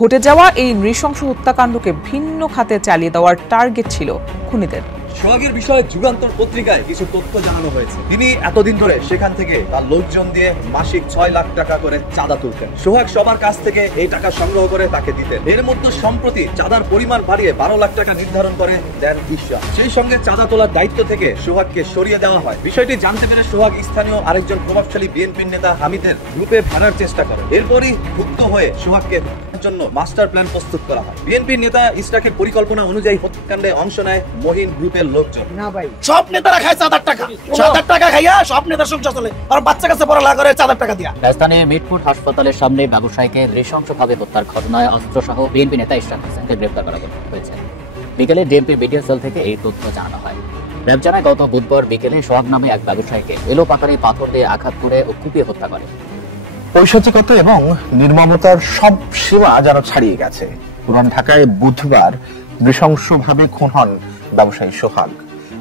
ঘটে যাওয়া এই নৃশংস হত্যাকাণ্ডকে ভিন্ন খাতে চালিয়ে দেওয়ার টার্গেট ছিল খুনিদের। সোহাগের বিষয়ে যুগান্তর পত্রিকায় কিছু তথ্য জানানো হয়েছে। তিনি এতদিন ধরে সেখান থেকে তার লোকজন দিয়ে মাসিক 6 লাখ টাকা করে চাঁদা তুলতেন। সোহাগ সবার কাছ থেকে এই টাকা সংগ্রহ করে তাকে দিতেন। এর মধ্যে সম্প্রতি চাঁদার পরিমাণ বাড়িয়ে 12 লাখ টাকা নির্ধারণ করে দেন ঈশা। সেই সঙ্গে চাঁদা তোলার দায়িত্ব থেকে সোহাগকে সরিয়ে দেওয়া হয়। বিষয়টি জানতে পেরে সোহাগ স্থানীয় আরেকজন প্রভাবশালী বিএনপির নেতা হামিদের গ্রুপে ফেরার চেষ্টা করে। এরপরই ক্ষুব্ধ হয়ে সোহাগকে জন্য মাস্টার প্ল্যান প্রস্তুত করা হয়। বিএনপির নেতা ইশরাকের পরিকল্পনা অনুযায়ী হত্যাকাণ্ডে অংশ নেয় মহিন গ্রুপের লোকজন। না ভাই, সব নেতারা খায় চাঁদার টাকা। চাঁদার টাকা খাইয়া সব নেতার সংসার চলে, আর বাচ্চা কাছে পড়ালেখা করে চাঁদার টাকা দিয়া। রাজধানী মিটফোর্ড হাসপাতালের সামনে ব্যবসায়ীকে নৃশংসভাবে হত্যার ঘটনায় অস্ত্রসহ বিএনপি নেতা ইশরাক হোসেনকে গ্রেফতার করা হয়েছে। বিকেলে ডিএমপি মিডিয়া সেল থেকে এই তথ্য জানানো হয়। র্যাব জানায় গত বুধবার বিকেলে সোহাগ নামে এক ব্যবসায়ীকে এলোপাতাড়ি পাথর দিয়ে আঘাত করে ও কুপিয়ে হত্যা করে। পৈশাচিকতা এবং নির্মমতার সব সীমা যেন ছাড়িয়ে গেছে। পুরান ঢাকায় বুধবার নৃশংসভাবে খুন হন ব্যবসায়ী সোহাগ।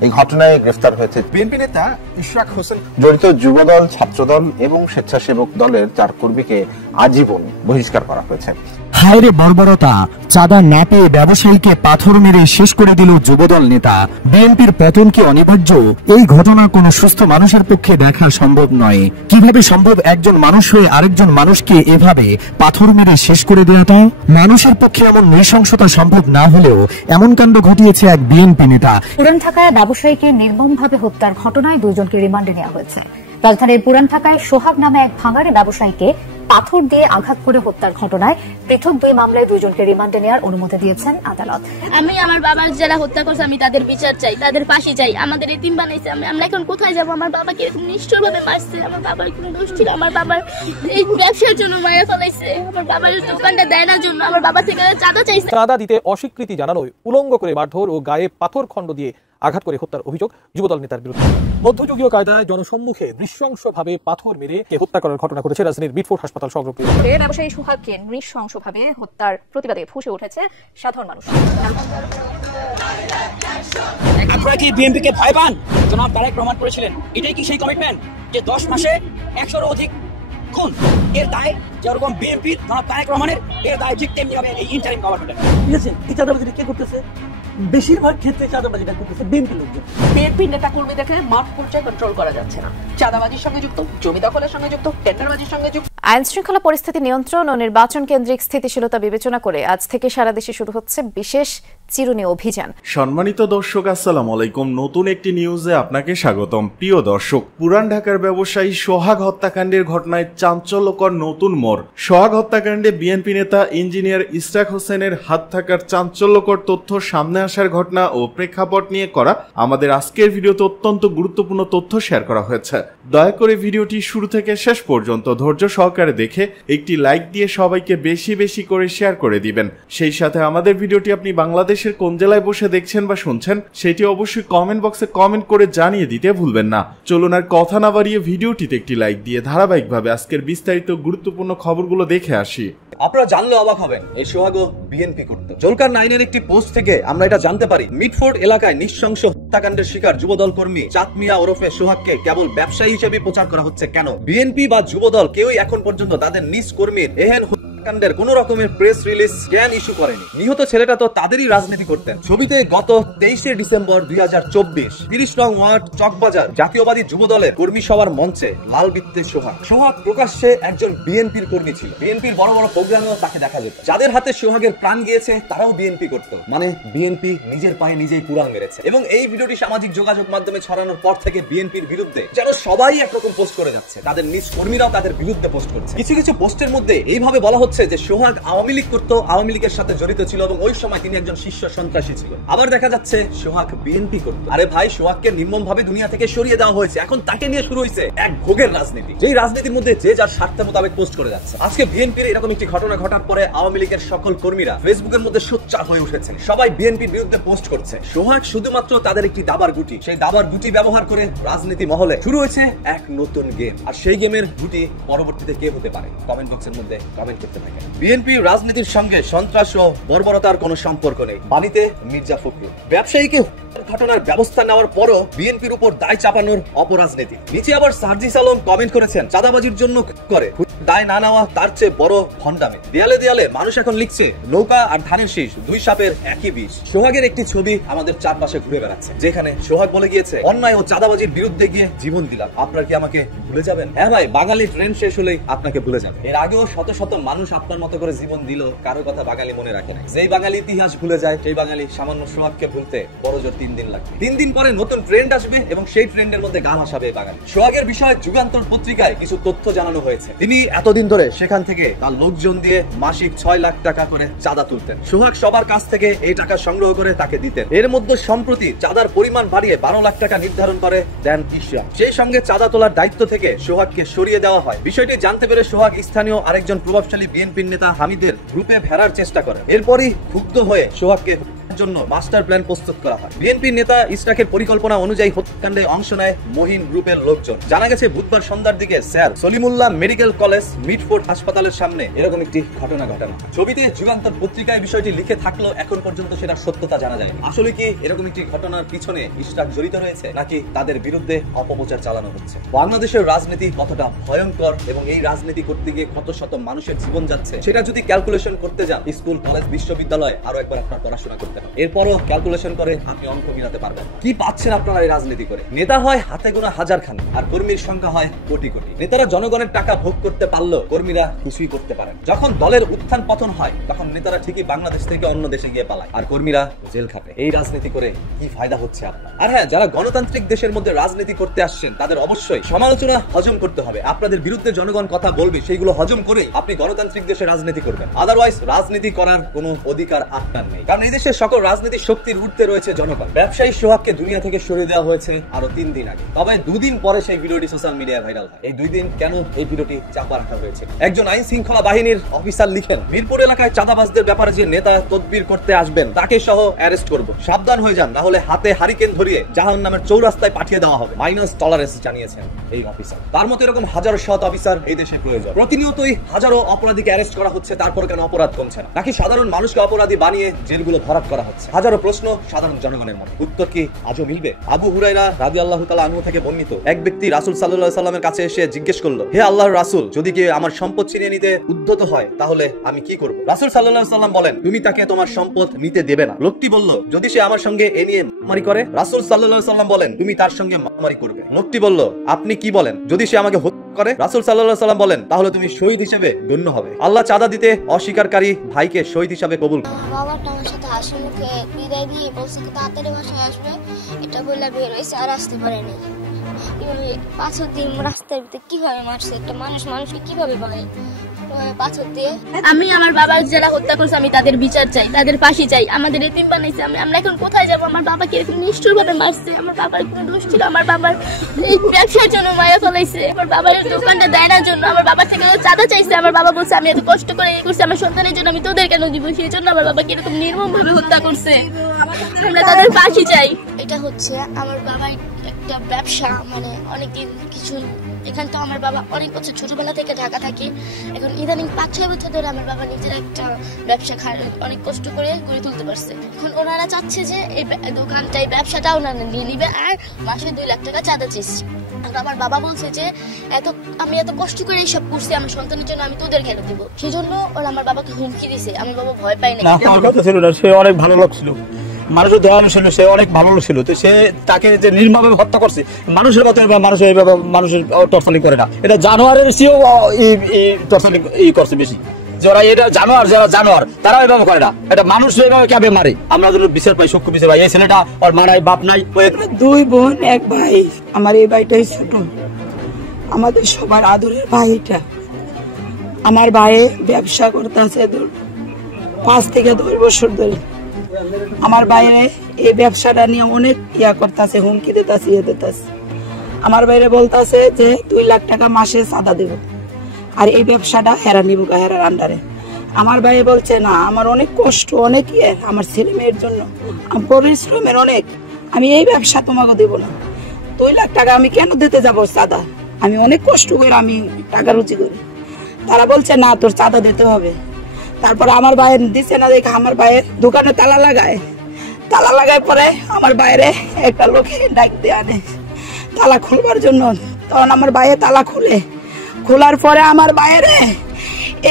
এই ঘটনায় গ্রেফতার হয়েছে বিএনপি নেতা ইশরাক হোসেন। জড়িত যুবদল, ছাত্রদল এবং স্বেচ্ছাসেবক দলের 4 কর্মীকে আজীবন বহিষ্কার করা হয়েছে। হায়রে বর্বরতা! চাঁদা না পেয়ে ব্যবসায়ীকে পাথর মেরে শেষ করে দিল যুবদল নেতা। বিএনপির পতন কি অনিবার্য? এই ঘটনা কোনো সুস্থ মানুষের পক্ষে দেখা সম্ভব নয়। কিভাবে সম্ভব একজন মানুষ হয়ে আরেকজন মানুষকে এভাবে পাথর মেরে শেষ করে দেওয়াটা? মানুষের পক্ষে এমন নৃশংসতা সম্ভব না হলেও এমন কাণ্ড ঘটিয়েছে এক বিএনপি নেতা। পুরান ঢাকায় ব্যবসায়ীকে নির্মমভাবে হত্যার ঘটনায় 2 জনকে রিমান্ডে নেওয়া হয়েছে। রাজধানীর পুরান ঢাকায় সোহাগ নামে এক ভাঙাড়ে ব্যবসায়ীকে পাথর দিয়ে আঘাত করে হত্যার ঘটনায় পৃথক 2 মামলায় 2 জনকে রিমান্ডে নেওয়ার অনুমতি দিয়েছেন আদালত। আমি আমার বাবার যারা হত্যা করছে আমি তাদের বিচার চাই, তাদের ফাঁসি চাই। আমাদের এতিম বানাইছে, আমরা এখন কোথায় যাবো? আমার বাবাকে এরকম নিষ্ঠুরভাবে মারছে। আমার বাবার কোনো দোষ ছিল? আমার বাবার এই ব্যবসার জন্য মায়া ফেলাইছে। আমার বাবার দোকানটা দেয় না জন্য আমার বাবা থেকে চাঁদা চাইছে। চাঁদা দিতে অস্বীকৃতি জানানোয় উলঙ্গ করে মারধর ও গায়ে পাথর খণ্ড দিয়ে আঘাত করে হত্যার অভিযোগ যুবদল নেতার বিরুদ্ধে। মধ্যযুগীয় কায়দায় জনসম্মুখে নৃশংসভাবে পাথর মেরে হত্যা করার ঘটনা ঘটেছে রাজধানীর মিটফোর্ড হাসপাতাল সংলগ্ন। ব্যবসায়ী সোহাগকে নৃশংসভাবে হত্যার প্রতিবাদে ফুঁসে উঠেছে সাধারণ মানুষ। আপনারা কি বিএনপিকে ভয় পান? জনাব তারেক রহমান করেছিলেন, এটাই কি সেই কমিটমেন্ট যে 10 মাসে 100-এরও অধিক খুন? এর দায় যেরকম বিএনপির জনাব তারেক রহমানের, এর দায় ঠিক তেমনি হবে এই ইন্টারিম গভর্নমেন্টের। বুঝেছেন এই চাঁদাবাজি কে করতেছে? বেশিরভাগ ক্ষেত্রে চাঁদাবাজিটা করতেছে বিএনপি লোকজন। বিএনপির নেতা কর্মীদেরকে মাঠ পর্যায়ে কন্ট্রোল করা যাচ্ছে না। চাঁদাবাজির সঙ্গে যুক্ত, জমি দখলের সঙ্গে যুক্ত, টেন্ডারবাজির সঙ্গে যুক্ত। আইন শৃঙ্খলা পরিস্থিতি নিয়ন্ত্রণ ও নির্বাচন কেন্দ্রিক স্থিতিশীলতা বিবেচনা করে আজ থেকে সারা দেশে শুরু হচ্ছে বিশেষ চিরুনি অভিযান। সম্মানিত দর্শক, আসসালামু আলাইকুম। নতুন একটি নিউজে আপনাকে স্বাগতম। প্রিয় দর্শক, পুরান ঢাকার ব্যবসায়ী সোহাগ হত্যাকাণ্ডের ঘটনায় চাঞ্চল্যকর নতুন মোড়। সোহাগ হত্যাকাণ্ডে বিএনপি নেতা ইঞ্জিনিয়ার ইশরাক হোসেনের হাত থাকার চাঞ্চল্যকর তথ্য সামনে আসার ঘটনা ও প্রেক্ষাপট নিয়ে করা আমাদের আজকের ভিডিওতে অত্যন্ত গুরুত্বপূর্ণ তথ্য শেয়ার করা হয়েছে। দয়া করে ভিডিওটি শুরু থেকে শেষ পর্যন্ত ধৈর্য সহকারে দেখে একটি লাইক দিয়ে সবাইকে বেশি বেশি করে শেয়ার করে দিবেন। সেই সাথে আমাদের ভিডিওটি আপনি বাংলাদেশের কোন জেলায় বসে দেখছেন বা শুনছেন সেটি অবশ্যই কমেন্ট বক্সে কমেন্ট করে জানিয়ে দিতে ভুলবেন না। চলুন আর কথা না বাড়িয়ে ভিডিওটিতে একটি লাইক দিয়ে ধারাবাহিকভাবে আজকের বিস্তারিত গুরুত্বপূর্ণ খবরগুলো দেখে আসি। আপনারা জানলে অবাক হবেন, এই সোহাগও বিএনপি করত। জলকার 9-এর একটি পোস্ট থেকে আমরা এটা জানতে পারি, মিটফোর্ড এলাকায় নৃশংস হত্যাকাণ্ডের শিকার যুবদল কর্মী চাঁদ মিয়া ওরফে সোহাগকে কেবল ব্যবসায়ী হিসেবে প্রচার করা হচ্ছে কেন? বিএনপি বা যুবদল কেউই এখন পর্যন্ত তাদের নিজ কর্মীর এহেন হত্যাকাণ্ডের কোন রকমের প্রেস রিলিজ স্ক্যান ইস্যু করেনি। নিহত ছেলেটা তো তাদেরই রাজনীতি করতেন। ছবিতে গত 23শে ডিসেম্বর 2024 30 নং ওয়ার্ড চকবাজার জাতীয়বাদী যুবদলের কর্মী সভার মঞ্চে লাল বৃত্তে সোহাগ। সোহাগ প্রকাশ্যে একজন বিএনপির কর্মী ছিল। বিএনপির বড় বড় প্রোগ্রামেও তাকে দেখা যেত। যাদের হাতে সোহাগের প্রাণ গিয়েছে তারাও বিএনপি করত। মানে বিএনপি নিজের পায়ে নিজেই কুড়াল মেরেছে। এবং এই ভিডিওটি সামাজিক যোগাযোগ মাধ্যমে ছড়ানোর পর থেকে বিএনপির বিরুদ্ধে যেন সবাই একরকম পোস্ট করে যাচ্ছে। তাদের নিজ কর্মীরাও তাদের বিরুদ্ধে পোস্ট করছে। কিছু কিছু পোস্টের মধ্যে এইভাবে বলা হচ্ছে যে সোহাগ আওয়ামী লীগ করত, আওয়ামী লীগের সাথে জড়িত ছিল এবং ওই সময় তিনি একজন শীর্ষ সন্ত্রাসী ছিল। আবার দেখা যাচ্ছে সোহাগ বিএনপি করত। আরে ভাই, সোহাগকে নির্মমভাবে দুনিয়া থেকে সরিয়ে দেওয়া হয়েছে, এখন তাকে নিয়ে শুরু হয়েছে এক ভোগের রাজনীতি। যেই রাজনীতির মধ্যে যে যার স্বার্থ মোতাবেক পোস্ট করে যাচ্ছে। আজকে বিএনপির এরকম একটি ঘটনা ঘটার পরে আওয়ামী লীগের সকল কর্মীরা ফেসবুকের মধ্যে সোচ্চার হয়ে উঠেছেন। সবাই বিএনপির বিরুদ্ধে পোস্ট করছে। সোহাগ শুধুমাত্র তাদের একটি দাবার গুটি। সেই দাবার গুটি ব্যবহার করে রাজনীতি মহলে শুরু হয়েছে এক নতুন গেম। আর সেই গেমের গুটি পরবর্তীতে কে হতে পারে? কমেন্ট বক্সের মধ্যে কমেন্ট করতে পারে। থাকে। বিএনপির রাজনীতির সঙ্গে সন্ত্রাস ও বর্বরতার কোনো সম্পর্ক নেই। বাণীতে মির্জা ফখরুল। ব্যবসায়ীকে ঘটনার ব্যবস্থা নেওয়ার পরও বিএনপির উপর দায় চাপানোর অপরাজনীতি। নিচে আবার সার্জিস আলম কমেন্ট করেছেন, চাঁদাবাজির জন্য করে দায় না নেওয়া তার চেয়ে বড় ভণ্ডামি। দেয়ালে দেয়ালে মানুষ এখন লিখছে নৌকা আর ধানের শীষ, দুই সাপের একই বিষ। সোহাগের একটি ছবি আমাদের চারপাশে ঘুরে বেড়াচ্ছে, যেখানে সোহাগ বলে গিয়েছে, অন্যায় ও চাঁদাবাজির বিরুদ্ধে গিয়ে জীবন দিলাম, আপনারা কি আমাকে ভুলে যাবেন? হ্যাঁ ভাই, বাঙালি ট্রেন শেষ হলেই আপনাকে ভুলে যাবে। এর আগেও শত শত মানুষ আপনার মতো করে জীবন দিল, কারো কথা বাঙালি মনে রাখে নাই। যেই বাঙালি ইতিহাস ভুলে যায়, সেই বাঙালি সামান্য সোহাগকে ভুলতে বড় জোর 3 দিন লাগবে। 3 দিন পরে নতুন ট্রেন্ড আসবে এবং সেই ট্রেন্ডের মধ্যে গান হাসাবে বাঙালি। সোহাগের বিষয়ে যুগান্তর পত্রিকায় কিছু তথ্য জানানো হয়েছে। তিনি এতদিন ধরে সেখান থেকে তার লোকজন দিয়ে মাসিক 6 লাখ টাকা করে চাঁদা তুলতেন। সোহাগ সবার কাছ থেকে এই টাকা সংগ্রহ করে তাকে দিতেন। এর মধ্যে সম্প্রতি চাঁদার পরিমাণ বাড়িয়ে 12 লাখ টাকা নির্ধারণ করে দেন ইশরাক। সেই সঙ্গে চাঁদা তোলার দায়িত্ব থেকে সোহাগকে সরিয়ে দেওয়া হয়। বিষয়টি জানতে পেরে সোহাগ স্থানীয় আরেকজন প্রভাবশালী বিএনপির নেতা হামিদের গ্রুপে ফেরার চেষ্টা করেন। এরপরই ক্ষুব্ধ হয়ে সোহাগকে জন্য মাস্টার প্ল্যান প্রস্তুত করা হয়। বিএনপি নেতা ইশরাকের পরিকল্পনা অনুযায়ী হত্যাকাণ্ডে অংশ নেয় মহিন গ্রুপের লোকজন। জানা গেছে বুধবার সন্ধ্যার দিকে sir Salimullah medical college Mitford হাসপাতালের সামনে এরকম একটি ঘটনা ঘটে। ছবিতে যুগান্তর পত্রিকায় বিষয়টি লিখে থাকলেও এখন পর্যন্ত সেটা সত্যতা জানা যায়নি। আসলে কি এরকম একটি ঘটনার পিছনে ইশরাক জড়িত রয়েছে, নাকি তাদের বিরুদ্ধে অপপ্রচার চালানো হচ্ছে? বাংলাদেশের রাজনীতি কতটা ভয়ঙ্কর এবং এই রাজনীতি করতে গিয়ে কত শত মানুষের জীবন যাচ্ছে, সেটা যদি ক্যালকুলেশন করতে যান, স্কুল কলেজ বিশ্ববিদ্যালয় আরো একবার আপনার পড়াশোনা করতে হবে। এরপরও ক্যালকুলেশন করে আপনি অঙ্ক মিলাতে পারবেন। কি পাচ্ছেন আপনারা এই রাজনীতি করে? নেতা হয় হাতে গোনা হাজার খান, আর কর্মীর সংখ্যা হয় কোটি কোটি। নেতারা জনগণের টাকা ভোগ করতে পারলেও কর্মীরা কিছুই করতে পারেন। যখন দলের উত্থান পতন হয়, তখন নেতারা ঠিকই বাংলাদেশ থেকে অন্য দেশে গিয়ে পালায়, আর কর্মীরা জেল খাটে। এই রাজনীতি করে কি ফায়দা হচ্ছে আপনার? আর হ্যাঁ, যারা গণতান্ত্রিক দেশের মধ্যে রাজনীতি করতে আসছেন, তাদের অবশ্যই সমালোচনা হজম করতে হবে। আপনাদের বিরুদ্ধে জনগণ কথা বলবে, সেইগুলো হজম করে আপনি গণতান্ত্রিক দেশে রাজনীতি করবেন। আদারওয়াইজ রাজনীতি করার কোনো অধিকার আপনার নেই, কারণ এই দেশের সকল রাজনীতির শক্তির উঠতে রয়েছে জনগণ। ব্যবসায়ী সোহাগকে দুনিয়া থেকে সরিয়ে দেওয়া হয়েছে আরো 3 দিন আগে। তবে 2 দিন পরে সেই ভিডিওটি সোশ্যাল মিডিয়ায় ভাইরাল হয়। এই 2 দিন কেন এই ভিডিওটি চাপা রাখা হয়েছে? একজন আইন শৃঙ্খলা বাহিনীর অফিসার লিখেন, মিরপুর এলাকায় চাঁদাবাজদের ব্যাপারে যে নেতা তদবির করতে আসবেন, তাকে সহ অ্যারেস্ট করব। সাবধান হয়ে যান, না হলে হাতে হারিকেন ধরিয়ে জাহান্নামের চৌরাস্তায় পাঠিয়ে দেওয়া হবে। মাইনাস টলারেন্স জানিয়েছেন এই অফিসার। তার মতো এরকম হাজারো শত অফিসার এই দেশে প্রয়োজন। প্রতিনিয়তই হাজারো অপরাধীকে অ্যারেস্ট করা হচ্ছে, তারপর কেন অপরাধ কমছে না? নাকি সাধারণ মানুষকে অপরাধী বানিয়ে জেলগুলো ভরাট করা হচ্ছে? হাজারো প্রশ্ন সাধারণ জনগণের মনে। উত্তর কি আজও মিলবে? আবু হুরায়রা রাদিয়াল্লাহু তাআলা আনহু থেকে বর্ণিত, এক ব্যক্তি রাসূল সাল্লাল্লাহু আলাইহি সাল্লামের কাছে এসে জিজ্ঞেস করলো, হে আল্লাহর রাসূল, যদি কেউ আমার সম্পদ ছিনিয়ে নিতে উদ্যত হয়, তাহলে আমি কি করব? রাসূল সাল্লাল্লাহু আলাইহি সাল্লাম বলেন, তুমি তাকে তোমার সম্পদ নিতে দেবে না। লোকটি বলল, যদি সে আমার সঙ্গে এ নিয়ে মারামারি করে? রাসূল সাল্লাল্লাহু আলাইহি সাল্লাম বলেন, তুমি তার সঙ্গে মারামারি করবে। লোকটি বলল, আপনি কি বলেন? যদি সে আমাকে হত্যা করে? রাসূল সাল্লাল্লাহু আলাইহি সাল্লাম বলেন, তাহলে তুমি শহীদ হিসেবে গণ্য হবে। আল্লাহ চাঁদা দিতে অস্বীকারী ভাইকে শহীদ হিসেবে কবুল। বাবাটা আমার সাথে হাসি মুখে বিদায় দিয়ে বলছে তাড়াতাড়ি বাসায় আসবে, এটা বলে বের হয়েছে, আর আসতে পারেনি। কিভাবে পাথর দিয়ে রাস্তার ভিতরে কিভাবে মারছে একটা মানুষকে কিভাবে পারে পাথর দিয়ে? আমি আমার বাবার যারা হত্যা করছে, আমি তাদের বিচার চাই, তাদের ফাঁসি চাই। আমাদের এতিম বানাইছে, আমরা এখন কোথায় যাবো? আমার বাবাকে এরকম নিষ্ঠুর ভাবে মারছে। আমার বাবার কোনো দোষ ছিল? আমার বাবার এই ব্যবসার জন্য মারা ফেলাইছে। আমার বাবার দোকানটা দেয় না জন্য আমার বাবার থেকে চাঁদা চাইছে। আমার বাবা বলছে, আমি এত কষ্ট করে এই করছি আমার সন্তানের জন্য, আমি তোদের কেন দিব? সেই জন্য আমার বাবাকে এরকম নির্মম ভাবে হত্যা করছে। আমরা তাদের ফাঁসি চাই। এটা হচ্ছে আমার বাবার একটা ব্যবসা, মানে অনেকদিন কিছু। এখানে তো আমার বাবা অনেক বছর ছোটবেলা থেকে ঢাকা থাকে। এখন ইদানিং 5-6 বছর ধরে আমার বাবা নিজের একটা ব্যবসা অনেক কষ্ট করে গড়ে তুলতে পারছে। এখন ওনারা চাচ্ছে যে এই দোকানটা, এই ব্যবসাটা ওনারা নিয়ে নিবে, আর মাসে 2 লাখ টাকা চাঁদা চেয়েছে। আমার বাবা বলছে যে আমি এত কষ্ট করে এইসব করছি আমার সন্তানের জন্য, আমি তোদের কেন দিব? সেই জন্য ওরা আমার বাবাকে হুমকি দিছে। আমার বাবা ভয় পায় না। সে অনেক ভালো লোক ছিল, মানুষের দয়ালু ছিল, সে অনেক ভালো ছিল। তো সে তাকে যে নির্মমভাবে হত্যা করছে, মানুষের মতো মানুষের টর্চারিং করে না। এটা জানোয়ারের চেয়েও টর্চারিং করছে বেশি। যারা এটা জানোয়ার, যারা জানোয়ার তারা এভাবে করে না। এটা মানুষ এভাবে কেবে মারে। আমরা যদি বিচার পাই, সূক্ষ্ম বিচার পাই। এই ছেলেটা ওর মা নাই, বাপ নাই, 2 বোন 1 ভাই। আমার এই ভাইটাই ছোট, আমাদের সবার আদরের ভাই। এটা আমার ভাই ব্যবসা করতে আছে 5 থেকে 10 বছর ধরে। আমার বাইরে এই ব্যবসাটা নিয়ে অনেক করতেছে, হুমকি দিতেছে, আমার বাইরে বলতেছে যে 2 লাখ টাকা মাসে চাঁদা দেব, আর এই ব্যবসাটা হেরা নিব, হেরার আন্ডারে। আমার ভাই বলছে না, আমার অনেক কষ্ট, অনেক আমার ছেলে মেয়ের জন্য পরিশ্রমের অনেক, আমি এই ব্যবসা তোমাকে দেব না। 2 লাখ টাকা আমি কেন দিতে যাবো চাঁদা? আমি অনেক কষ্ট করে আমি টাকা রুজি করি। তারা বলছে না তোর চাঁদা দিতে হবে। তারপর আমার ভাইয়ের দিচ্ছে না দেখে আমার ভাইয়ের দোকানে তালা লাগায় পরে আমার বাইরে একটা লোকে ডাক দিয়ে আনে তালা খুলবার জন্য। তখন আমার ভাইয়ে তালা খোলার পরে আমার বাইরে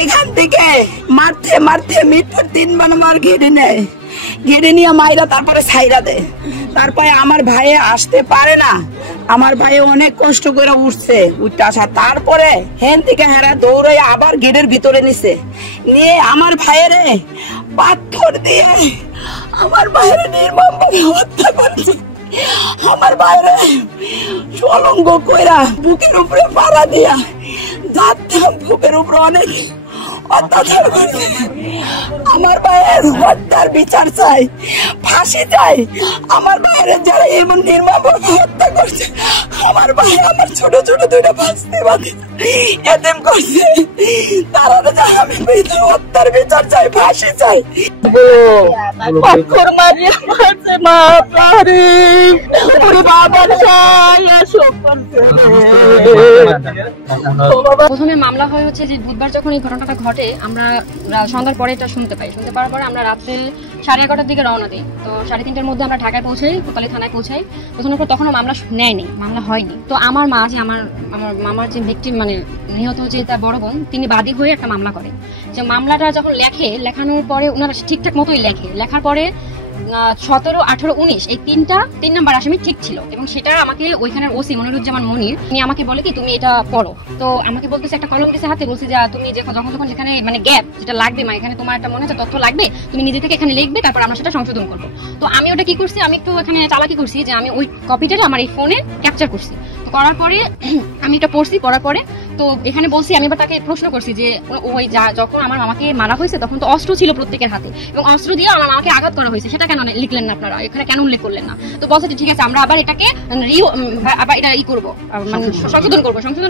এখান থেকে মারতে মিটফুট 3 নম্বর ঘিরে নিয়ে মাইরা তারপরে ছাইরা দেয়। তারপরে আমার ভাইয়ে আসতে পারে না, আমার ভাই অনেক কষ্ট করে উঠছে, উঠতে আসা তারপরে হেন থেকে হেরা দৌড়ে আবার গেটের ভিতরে নিয়ে আমার ভাইয়ের পাথর দিয়ে আমার ভাইয়ের নির্মমভাবে হত্যা করছে। আমার ভাইয়ের সলঙ্গ কইরা বুকের উপরে পাড়া দিয়া যাচ্ছিলাম, বুকের উপরে অনেক অত্যাচার করছে। আমার ভাইয়ের হত্যার বিচার চাই, ফাঁসি চাই। আমার ভাইয়ের যারা এমন নির্মমভাবে হত্যা করছে, আমার ভাই আমার ছোট 2টা বাঁচতে এতেম করছে, তারা আমি হত্যার বিচার চাই, ফাঁসি চাই। প্রথমে মামলা হয় হচ্ছে যে বুধবার যখন এই ঘটনাটা ঘটে আমরা সন্ধ্যার পরে এটা শুনতে পাওয়ার পরে আমরা রাত্রে 11:30টার দিকে রওনা দিই। তো 3:30টার মধ্যে আমরা ঢাকায় পৌঁছাই, কোতোয়ালি থানায় পৌঁছাই। পৌঁছানোর পর তখনও মামলা মামলা হয়নি। তো আমার মা যে আমার মামার যে ভিকটিম মানে নিহত যে তার বড় বোন, তিনি বাদী হয়ে একটা মামলা করে। যে মামলাটা যখন লেখানোর পরে ওনারা ঠিকঠাক মতোই লেখার পরে 17, 18, 19 এই 3 নাম্বার আসামি ঠিক ছিল। এবং সেটা আমাকে ওইখানের ওসি মনিরুজ্জামান মনির তিনি আমাকে বলে কি তুমি এটা পড়ো। তো আমাকে বলতেছে একটা কলম দিয়েছে হাতে, বলছে যে তুমি যখন যেখানে মানে গ্যাপ যেটা লাগবে এখানে তোমার একটা মনে হচ্ছে তথ্য লাগবে, তুমি নিজে থেকে এখানে লিখবে, তারপর আমরা সেটা সংশোধন করবো। তো আমি ওটা কি করছি, আমি একটু এখানে চালাকি করছি যে আমি ওই কপিটা আমার এই ফোনে ক্যাপচার করছি। করার পরে আমি এটা পড়ার পরে তো এখানে বলছি, আমি এবার তাকে প্রশ্ন করছি যে ওই যখন আমার মামাকে মারা হয়েছে তখন তো অস্ত্র ছিল প্রত্যেকের হাতে, এবং অস্ত্র দিয়ে আমার মামাকে আঘাত করা হয়েছে, সেটা কেন লিখলেন না আপনারা, এখানে কেন উল্লেখ করলেন না? তো বলছে ঠিক আছে আমরা আবার এটাকে আবার এটা করবো, মানে সংশোধন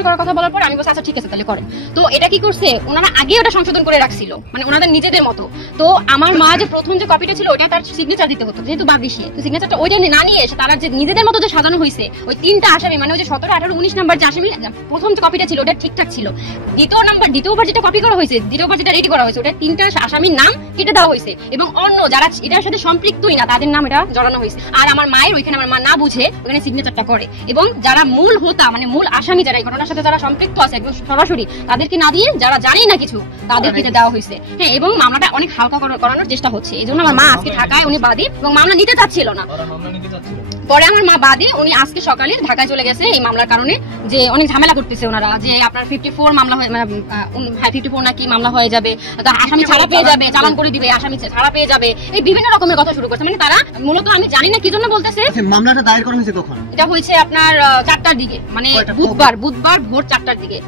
করার কথা বলার পরে আমি বলছি আচ্ছা ঠিক আছে তাহলে করেন। তো এটা কি করছে, ওনারা আগে ওটা সংশোধন করে রাখছিল মানে ওনাদের নিজেদের মতো। তো আমার মা যে প্রথম যে কপিটা ছিল ওটা তার সিগনেচার দিতে হতো, যেহেতু বাবিশিয়ে, তো সিগনেচারটা ওইটা না নিয়ে এসে তারা যে নিজেদের মতো যে সাজানো হয়েছে ওই 3টা আসামি মানে ওই যে 17, 18, 19 নাম্বার যে আসামি প্রথম যে কপিটা ছিল ওটা ঠিকঠাক ছিল। দ্বিতীয়বার যেটা কপি করা হয়েছে, দ্বিতীয়বার যেটা রেডি করা হয়েছে ওটা 3টা আসামির নাম কেটে দেওয়া হয়েছে এবং অন্য যারা এটার সাথে সম্পৃক্তই না তাদের নাম এটা জড়ানো হয়েছে। আর আমার মায়ের ওইখানে আমার মা না বুঝে ওখানে সিগনেচারটা করে, এবং যারা মূল হোতা মানে মূল আসামি যারা এই ঘটনার সাথে যারা সম্পৃক্ত আছে একদম সরাসরি তাদেরকে না দিয়ে যারা জানে না কিছু তাদেরকে দেওয়া হয়েছে। হ্যাঁ, এবং মামলাটা অনেক হালকা করানোর চেষ্টা হচ্ছে। এই জন্য আমার মা আজকে ঢাকায়, উনি বাদী এবং মামলা নিতে চাচ্ছিল না। পরে আমার মা বাদী, উনি আজকে সকালে ঢাকায় চলে গেছে এই মামলার কারণে, যে অনেক ঝামেলা করতেছে ওনারা, যে আপনার 54 মামলা হয় মানে 54 নাকি মামলা হয়ে যাবে, আসামি ছাড়া পেয়ে যাবে, চালান করে দিবে, আসামি ছাড়া পেয়ে যাবে, এই বিভিন্ন রকমের কথা শুরু করছে। মানে তারা মূলত আমি জানি না কি জন্য বলতেছে। মামলাটা দায়ের করা হয়েছে কখন? এটা হয়েছে আপনার 4টার দিকে, মানে বুধবার ভোর 4টার দিকে।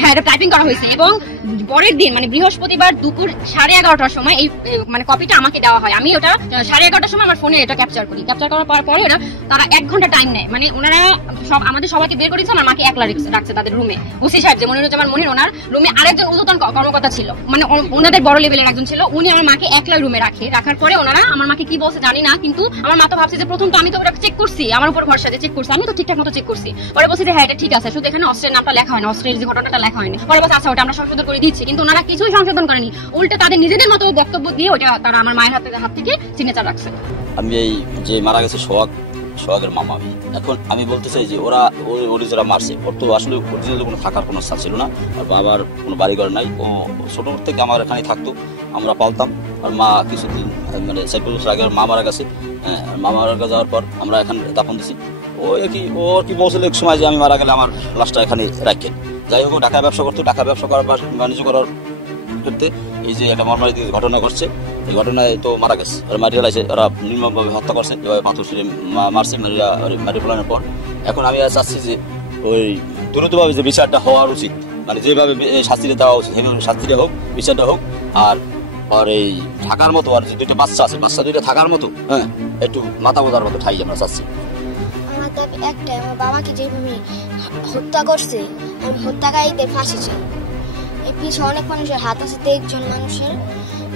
হ্যাঁ, এটা টাইপিং করা হয়েছে এবং পরের দিন মানে বৃহস্পতিবার দুপুর 11:30টার সময় এই মানে কপিটা আমাকে দেওয়া হয়। আমি ওটা 11:30টার সময় আমার ফোনে এটা ক্যাপচার করি। ক্যাপচার করার পরে ওরা তারা 1 ঘন্টা টাইম নেয়, মানে ওনারা আমাদের সবাইকে বের করেছে, আমার মাকে একলা রাখছে তাদের রুমে। ওসি সাহেব যে মনিরুজ্জামান মনির, ওনার রুমে আরেকজন ঊর্ধ্বতন কর্মকর্তা ছিল, মানে ওনাদের বড় লেভেলের একজন ছিল, উনি আমার মাকে একলা রুমে রাখার পরে ওনারা আমার মাকে কি বলছে জানি না, কিন্তু আমার মা তো ভাবছে যে প্রথম তো আমি তো ওটা চেক করছি, আমার উপর ভরসা দিয়ে চেক করছি, আমি তো ঠিকঠাক মতো চেক করছি। পরে বলছে যে হ্যাঁ এটা ঠিক আছে, শুধু এখানে অস্ত্রের নামটা লেখা হয় না, অস্ত্রের যে ঘটনাটা লেখা হয়নি। পরে বলছে আচ্ছা ওটা আমরা সংশোধন করে দিচ্ছি, কিন্তু ওনারা কিছুই সংশোধন করেনি, উল্টে তাদের নিজেদের মতো বক্তব্য দিয়ে ওটা তারা আমার মায়ের হাত থেকে সিগনেচার রাখছে। আমি এই যে মারা গেছে সোহাগের মামা, আমি এখন আমি বলতে চাই যে ওরা যারা মারছে ওর তো আসলে অরিজিনালি কোনো থাকার কোনো স্থান ছিল না, আর বাবার কোনো বাড়িঘর নাই, ও ছোট থেকে আমার এখানে থাকতো, আমরা পালতাম। আর মা কিছুদিন মানে 4 বছর আগে মা মারা গেছে। হ্যাঁ, মা মারা যাওয়ার পর আমরা এখানে দাফন দিছি। ওর কি বলছিল এক সময় যে আমি মারা গেলে আমার লাশটা এখানে রাখেন। যাই হোক, ঢাকা ব্যবসা করতো, ঢাকা ব্যবসা করার বাণিজ্য করার করতে এই যে একটা মর্মান্তিক ঘটনা ঘটছে, এই ঘটনায় তো মারা গেছে, ওরা মাটি ফেলাইছে, ওরা নির্মমভাবে হত্যা করছে, এভাবে পাথর ছুঁড়ে মারছে মাটি ফেলানোর পর। এখন আমি চাচ্ছি যে ওই দ্রুতভাবে যে বিচারটা হওয়ার উচিত, মানে যেভাবে শাস্তিটা দেওয়া উচিত সেভাবে শাস্তিটা হোক, বিচারটা হোক। আর এই থাকার মতো আর যে 2টা বাচ্চা আছে, বাচ্চা 2টা থাকার মতো, হ্যাঁ একটু মাথা বোঝার মতো ঠাই আমরা চাচ্ছি। আমার দাবি একটাই, আমার বাবাকে যেভাবে হত্যা করছে আমি হত্যাকারীদের ফাঁসি চাই। এই পিছনে অনেক মানুষের হাত আছে, 1 জন মানুষের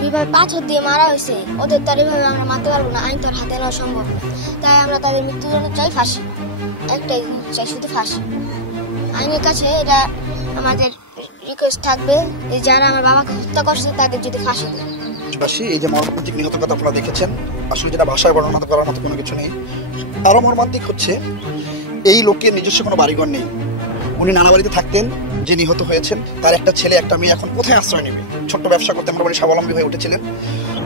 এইভাবে পাথর দিয়ে মারা হয়েছে, ওদের তো এইভাবে আমরা মারতে পারবো না, আইন তোর হাতে নেওয়া সম্ভব না। তাই আমরা তাদের মৃত্যুর জন্য চাই ফাঁসি, একটাই চাই শুধু ফাঁসি। আইনের কাছে এটা আমাদের রিকোয়েস্ট থাকবে যে যারা আমার বাবাকে হত্যা করছে তাদের যদি ফাঁসি দেয়। এই যে মর্মান্তিক নিহতের কথা আপনারা দেখেছেন, আসলে যেটা ভাষায় বর্ণনা করার মতো কোনো কিছু নেই। আরো মর্মান্তিক হচ্ছে এই লোকের নিজস্ব কোনো বাড়িঘর নেই, উনি নানা বাড়িতে থাকতেন। যে নিহত হয়েছেন তার একটা ছেলে একটা মেয়ে এখন কোথায় আশ্রয় নেবে? ছোট্ট ব্যবসা করতে মোটামুটি স্বাবলম্বী হয়ে উঠেছিলেন।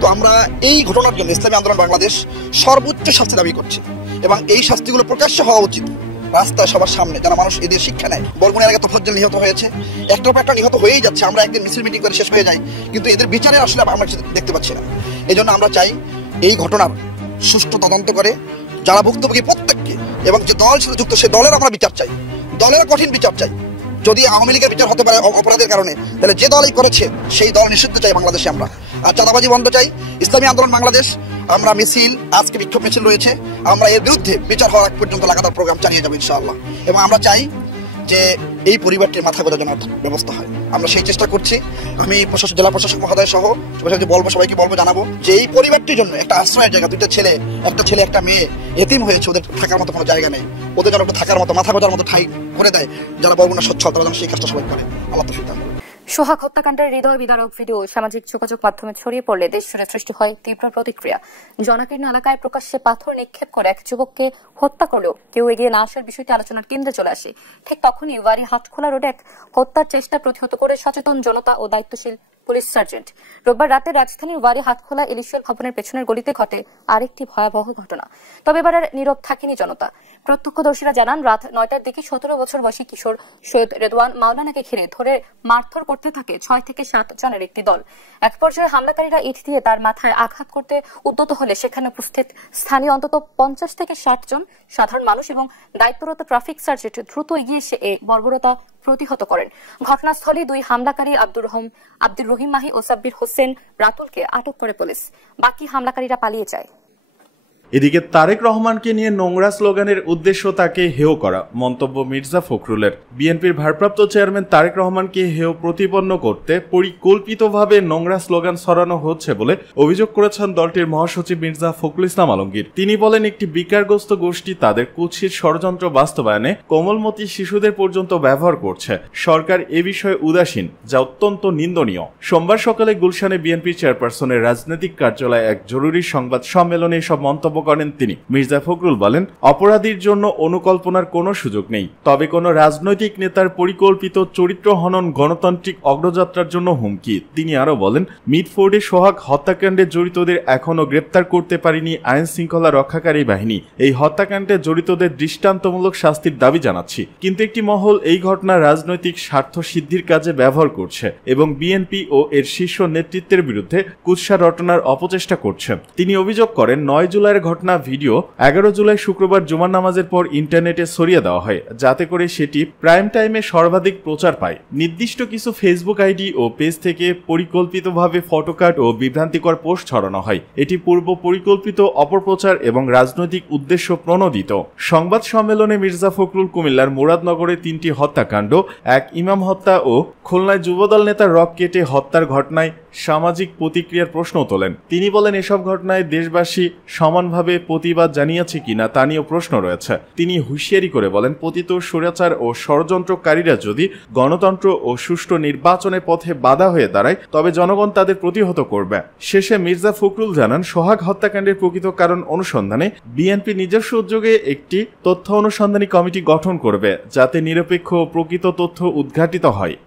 তো আমরা এই ঘটনার জন্য ইসলামী আন্দোলন বাংলাদেশ সর্বোচ্চ শাস্তি দাবি করছি এবং এই শাস্তিগুলো প্রকাশ্যে হওয়া উচিত, রাস্তায় সবার সামনে, যেন মানুষ এদের শিক্ষা নেয়। বরগুনার এলাকায় তোফাজ্জল নিহত হয়েছে, একটার পর একটা নিহত হয়েই যাচ্ছে। আমরা একদিন মিছিল মিটিং করে শেষ হয়ে যাই, কিন্তু এদের বিচারে আসলে আমরা দেখতে পাচ্ছি না। এই জন্য আমরা চাই এই ঘটনার সুষ্ঠু তদন্ত করে যারা ভুক্তভোগী প্রত্যেককে, এবং যে দল সাথে যুক্ত সে দলের আমরা বিচার চাই, দলের কঠিন বিচার চাই। যদি আওয়ামী লীগের বিচার হতে পারে অপরাধের কারণে, তাহলে যে দলই করেছে সেই দল নিষিদ্ধ চাই বাংলাদেশে আমরা। আর চাঁদাবাজি বন্ধ চাই। ইসলামী আন্দোলন বাংলাদেশ আমরা মিছিল, আজকে বিক্ষোভ মিছিল রয়েছে, আমরা এর বিরুদ্ধে বিচার হওয়ার আগ পর্যন্ত লাগাতার প্রোগ্রাম চালিয়ে যাবো ইনশাআল্লাহ। এবং আমরা চাই যে এই পরিবারটির মাথা গোঁজার জন্য ব্যবস্থা হয়, আমরা সেই চেষ্টা করছি। আমি প্রশাসন, জেলা প্রশাসক মহোদয় সহ সবাইকে বলবো, জানাবো যে এই পরিবারটির জন্য একটা আশ্রয়ের জায়গা, দুইটা ছেলে একটা মেয়ে এতিম হয়েছে, ওদের থাকার মতো কোনো জায়গা নেই, ওদের যেন একটা থাকার মতো, মাথা গোঁজার মতো ঠাই করে দেয়। যারা বরগুনা সচ্ছল তারা যেন সেই কাজটা সবাই করে। আল্লাহ তাআলা দান করুন। সোহাগ হত্যাকাণ্ডের হৃদয় বিদারক ভিডিও সামাজিক যোগাযোগ মাধ্যমে ছড়িয়ে পড়লে দেশ জুড়ে সৃষ্টি হয় তীব্র প্রতিক্রিয়া। জনাকীর্ণ এলাকায় প্রকাশ্যে পাথর নিক্ষেপ করে এক যুবককে হত্যা করলেও কেউ এগিয়ে না আসার বিষয়টি আলোচনার কেন্দ্রে চলে আসে। ঠিক তখনই ওয়ারী হাটখোলা রোডে এক হত্যার চেষ্টা প্রতিহত করে সচেতন জনতা ও দায়িত্বশীল পুলিশ সার্জেন্ট। রোববার রাতে রাজধানীর ওয়ারী হাটখোলা ইলিশিয়াল ভবনের পেছনের গলিতে ঘটে আরেকটি ভয়াবহ ঘটনা। তবে এবার আর নীরব থাকেনি জনতা। প্রত্যক্ষদর্শীরা জানান, রাত 9টার দিকে 17 বছর বয়সী কিশোর সৈয়দ রেদওয়ান মাওলানাকে ঘিরে ধরে মারধর করতে থাকে 6 থেকে 7 জনের একটি দল। এক পর্যায়ে হামলাকারীরা ইট দিয়ে তার মাথায় আঘাত করতে উদ্যত হলে সেখানে উপস্থিত স্থানীয় অন্তত 50 থেকে 60 জন সাধারণ মানুষ এবং দায়িত্বরত ট্রাফিক সার্জেন্ট দ্রুত এগিয়ে এসে এই বর্বরতা প্রতিহত করেন। ঘটনাস্থলে দুই হামলাকারী আব্দুর রহিম মাহি ও সাব্বির হোসেন রাতুলকে আটক করে পুলিশ। বাকি হামলাকারীরা পালিয়ে যায়। এদিকে তারেক রহমানকে নিয়ে নোংরা স্লোগানের উদ্দেশ্য তাকে হেয় করা, মন্তব্য মির্জা ফখরুলের। বিএনপির ভারপ্রাপ্ত চেয়ারম্যান তারেক রহমানকে হেয় প্রতিপন্ন করতে পরিকল্পিতভাবে নোংরা স্লোগান ছড়ানো হচ্ছে বলে অভিযোগ করেছেন দলটির মহাসচিব মির্জা ফখরুল ইসলাম আলমগীর। তিনি বলেন, একটি বিকারগ্রস্ত গোষ্ঠী তাদের কুৎসিত ষড়যন্ত্র বাস্তবায়নে কোমলমতি শিশুদের পর্যন্ত ব্যবহার করছে। সরকার এ বিষয়ে উদাসীন, যা অত্যন্ত নিন্দনীয়। সোমবার সকালে গুলশানে বিএনপি চেয়ারপারসনের রাজনৈতিক কার্যালয়ে এক জরুরি সংবাদ সম্মেলনে এসব মন্তব্য করেন তিনি। মির্জা ফখরুল বলেন, অপরাধীর জন্য অনুকল্পনার কোনো সুযোগ নেই, তবে কোনো রাজনৈতিক নেতার পরিকল্পিত চরিত্র হনন গণতান্ত্রিক অগ্রযাত্রার জন্য হুমকি। তিনি আরো বলেন, মিটফোর্ডে সোহাগ হত্যাকাণ্ডে জড়িতদের এখনো গ্রেপ্তার করতে পারেনি আইন শৃঙ্খলা রক্ষাকারী বাহিনী। এই হত্যাকাণ্ডে জড়িতদের দৃষ্টান্তমূলক শাস্তির দাবি জানাচ্ছি, কিন্তু একটি মহল এই ঘটনা রাজনৈতিক স্বার্থ সিদ্ধির কাজে ব্যবহার করছে এবং বিএনপি ও এর শীর্ষ নেতৃত্বের বিরুদ্ধে কুৎসা রটনার অপচেষ্টা করছে। তিনি অভিযোগ করেন, 9 জুলাইয়ের ঘটনা ভিডিও 11 জুলাই শুক্রবার জুমার নামাজের পর ইন্টারনেটে ছড়িয়ে দেওয়া হয়, যাতে করে সেটি প্রাইম টাইমে সর্বাধিক প্রচার পায়। নির্দিষ্ট কিছু ফেসবুক আইডি ও পেজ থেকে পরিকল্পিতভাবে ফটোকার্ড ও বিভ্রান্তিকর পোস্ট ছড়ানো হয়। এটি পূর্ব পরিকল্পিত অপপ্রচার এবং রাজনৈতিক উদ্দেশ্য প্রণোদিত। সংবাদ সম্মেলনে মির্জা ফখরুল কুমিল্লার মুরাদনগরে 3টি হত্যাকাণ্ড, এক ইমাম হত্যা ও খুলনায় যুবদল নেতার রক কেটে হত্যার ঘটনায় সামাজিক প্রতিক্রিয়ার প্রশ্ন তোলেন। তিনি বলেন, এসব ঘটনায় দেশবাসী সমানভাবে প্রতিবাদ জানিয়েছে কিনা তা নিয়েও প্রশ্ন রয়েছে। তিনি হুঁশিয়ারি করে বলেন, পতিত স্বৈরাচার ও ষড়যন্ত্রকারীরা যদি গণতন্ত্র ও সুষ্ঠু নির্বাচনের পথে বাধা হয়ে দাঁড়ায়, তবে জনগণ তাদের প্রতিহত করবে। শেষে মির্জা ফখরুল জানান, সোহাগ হত্যাকাণ্ডের প্রকৃত কারণ অনুসন্ধানে বিএনপি নিজস্ব উদ্যোগে একটি তথ্য অনুসন্ধানী কমিটি গঠন করবে, যাতে নিরপেক্ষ ও প্রকৃত তথ্য উদ্ঘাটিত হয়।